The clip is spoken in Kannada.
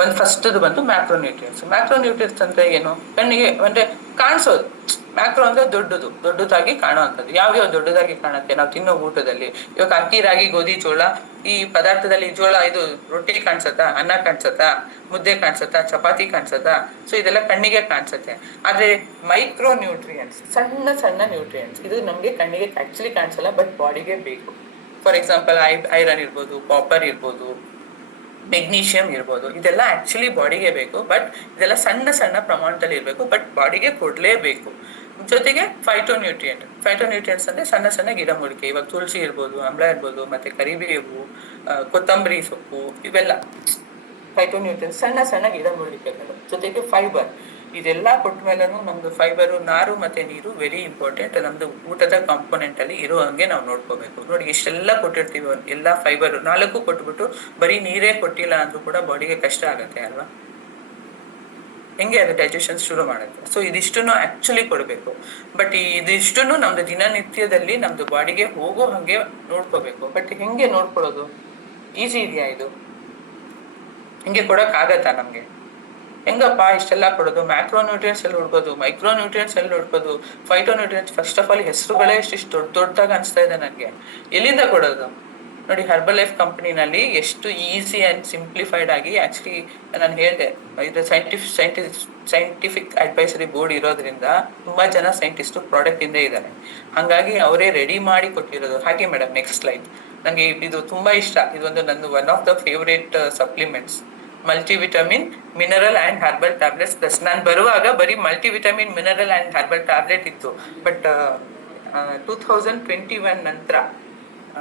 ಒಂದು ಫಸ್ಟ್ದು ಬಂದು ಮ್ಯಾಕ್ರೋನ್ಯೂಟ್ರಿಯೆಂಟ್ಸ್ ಅಂದ್ರೆ ಏನು? ಕಣ್ಣಿಗೆ ಅಂದ್ರೆ ಕಾಣಿಸೋದು. ಮ್ಯಾಕ್ರೋ ಅಂದ್ರೆ ದೊಡ್ಡದಾಗಿ ಕಾಣುವಂಥದ್ದು. ಯಾವ್ಯಾವ ದೊಡ್ಡದಾಗಿ ಕಾಣುತ್ತೆ? ನಾವು ತಿನ್ನೋ ಊಟದಲ್ಲಿ. ಇವಾಗ ಅಕ್ಕಿ, ರಾಗಿ, ಗೋಧಿ, ಜೋಳ, ಈ ಪದಾರ್ಥದಲ್ಲಿ ಜೋಳ ಇದು ರೊಟ್ಟಿ ಕಾಣಿಸತ್ತಾ? ಅನ್ನ ಕಾಣಿಸತ್ತಾ? ಮುದ್ದೆ ಕಾಣಿಸತ್ತಾ? ಚಪಾತಿ ಕಾಣಿಸತ್ತಾ? ಸೊ ಇದೆಲ್ಲ ಕಣ್ಣಿಗೆ ಕಾಣಿಸುತ್ತೆ. ಆದ್ರೆ ಮೈಕ್ರೋ ನ್ಯೂಟ್ರಿಯೆಂಟ್ಸ್, ಸಣ್ಣ ಸಣ್ಣ ನ್ಯೂಟ್ರಿಯೆಂಟ್ಸ್, ಇದು ನಮ್ಗೆ ಕಣ್ಣಿಗೆ ಆಕ್ಚುಲಿ ಕಾಣಿಸಲ್ಲ, ಬಟ್ ಬಾಡಿಗೆ ಬೇಕು. ಫಾರ್ ಎಕ್ಸಾಂಪಲ್ ಐರನ್ ಇರ್ಬೋದು, ಕಾಪರ್ ಇರ್ಬೋದು, ಮೆಗ್ನೀಷಿಯಂ ಇರ್ಬೋದು. ಇದೆಲ್ಲ ಆಕ್ಚುಲಿ ಬಾಡಿಗೆ ಬೇಕು, ಬಟ್ ಇದೆಲ್ಲ ಸಣ್ಣ ಸಣ್ಣ ಪ್ರಮಾಣದಲ್ಲಿ ಇರಬೇಕು, ಬಟ್ ಬಾಡಿಗೆ ಕೊಡ್ಲೇಬೇಕು. ಜೊತೆಗೆ ಫೈಟೋನ್ಯೂಟ್ರಿಯೆಂಟ್ಸ್ ಅಂದ್ರೆ ಸಣ್ಣ ಸಣ್ಣ ಗಿಡಮೂಲಿಕೆ. ಇವಾಗ ತುಳಸಿ ಇರ್ಬೋದು, ಆಮ್ಲ ಇರ್ಬೋದು, ಮತ್ತೆ ಕರಿಬೇವು, ಕೊತ್ತಂಬರಿ ಸೊಪ್ಪು, ಇವೆಲ್ಲ ಫೈಟೋನ್ಯೂಟ್ರಿಯೆಂಟ್ಸ್, ಸಣ್ಣ ಸಣ್ಣ ಗಿಡಮೂಲಿಕೆಗಳು. ಜೊತೆಗೆ ಫೈಬರ್. ಇದೆಲ್ಲ ಕೊಟ್ಟ ಮೇಲೂ ನಮ್ದು ಫೈಬರು, ನಾರು ಮತ್ತೆ ನೀರು ವೆರಿ ಇಂಪಾರ್ಟೆಂಟ್. ನಮ್ದು ಊಟದ ಕಾಂಪೋನೆಂಟ್ ಅಲ್ಲಿ ಇರೋ ಹಂಗೆ ನಾವು ನೋಡ್ಕೋಬೇಕು. ನೋಡಿ ಇಷ್ಟೆಲ್ಲ ಕೊಟ್ಟಿರ್ತೀವಿ, ಎಲ್ಲ ಫೈಬರ್ 4 ಕೊಟ್ಬಿಟ್ಟು ಬರೀ ನೀರೇ ಕೊಟ್ಟಿಲ್ಲ ಅಂದ್ರೂ ಕೂಡ ಬಾಡಿಗೆ ಕಷ್ಟ ಆಗತ್ತೆ ಅಲ್ವಾ? ಹೆಂಗೆ ಅದು ಡೈಜೆಷನ್ ಶುರು ಮಾಡುತ್ತೆ. ಸೊ ಇದಿಷ್ಟನ್ನು ಆಕ್ಚುಲಿ ಕೊಡಬೇಕು. ಬಟ್ ಇದಿಷ್ಟನ್ನು ನಮ್ದು ದಿನನಿತ್ಯದಲ್ಲಿ ನಮ್ದು ಬಾಡಿಗೆ ಹೋಗೋ ಹಂಗೆ ನೋಡ್ಕೋಬೇಕು. ಬಟ್ ಹೆಂಗೆ ನೋಡ್ಕೊಳ್ಳೋದು? ಈಸಿ ಇದೆಯಾ ಇದು? ಹಿಂಗೆ ಕೊಡಕ್ ಆಗತ್ತಾ ನಮ್ಗೆ? ಹೆಂಗಪ್ಪ ಇಷ್ಟೆಲ್ಲ ಕೊಡೋದು? ಮ್ಯಾಕ್ರೋನ್ಯೂಟ್ರಿಯೆಂಟ್ಸ್ ಎಲ್ಲಿ ಹುಡ್ಕೋದು? ಮೈಕ್ರೋನ್ಯೂಟ್ರಿಯೆಂಟ್ಸ್ ಎಲ್ಲಿ ಹುಡ್ಕೋದು? ಫೈಟೋನ್ಯೂಟ್ರಿಯೆಂಟ್ಸ್ ಫಸ್ಟ್ ಆಫ್ ಆಲ್ ಹೆಸರುಗಳೇ ಇಷ್ಟಿಷ್ಟು ದೊಡ್ಡದಾಗಿ ಅನಿಸ್ತಾ ಇದೆ ನನಗೆ. ಎಲ್ಲಿಂದ ಕೊಡೋದು? ನೋಡಿ ಹರ್ಬಲ್ ಲೈಫ್ ಕಂಪ್ನಿನಲ್ಲಿ ಎಷ್ಟು ಈಸಿ ಆ್ಯಂಡ್ ಸಿಂಪ್ಲಿಫೈಡ್ ಆಗಿ, ಆಕ್ಚುಲಿ ನಾನು ಹೇಳಿದೆ, ಇದು ಸೈಂಟಿಫಿಕ್ ಅಡ್ವೈಸರಿ ಬೋರ್ಡ್ ಇರೋದ್ರಿಂದ ತುಂಬಾ ಜನ ಸೈಂಟಿಸ್ಟ್ ಪ್ರಾಡಕ್ಟ್ ಇಂದ ಇದ್ದಾರೆ. ಹಂಗಾಗಿ ಅವರೇ ರೆಡಿ ಮಾಡಿ ಕೊಟ್ಟಿರೋದು. ಹಾಗೆ ಮೇಡಮ್, ನೆಕ್ಸ್ಟ್ ಸ್ಲೈಡ್. ನನಗೆ ಇದು ತುಂಬಾ ಇಷ್ಟ. ಇದೊಂದು ನನ್ನ one of the favourite supplements. Multivitamin, mineral and herbal tablets plus. ನಾನು ಬರುವಾಗ ಬರೀ multivitamin, mineral and herbal tablet ಇತ್ತು. ಬಟ್ 2021 ನಂತರ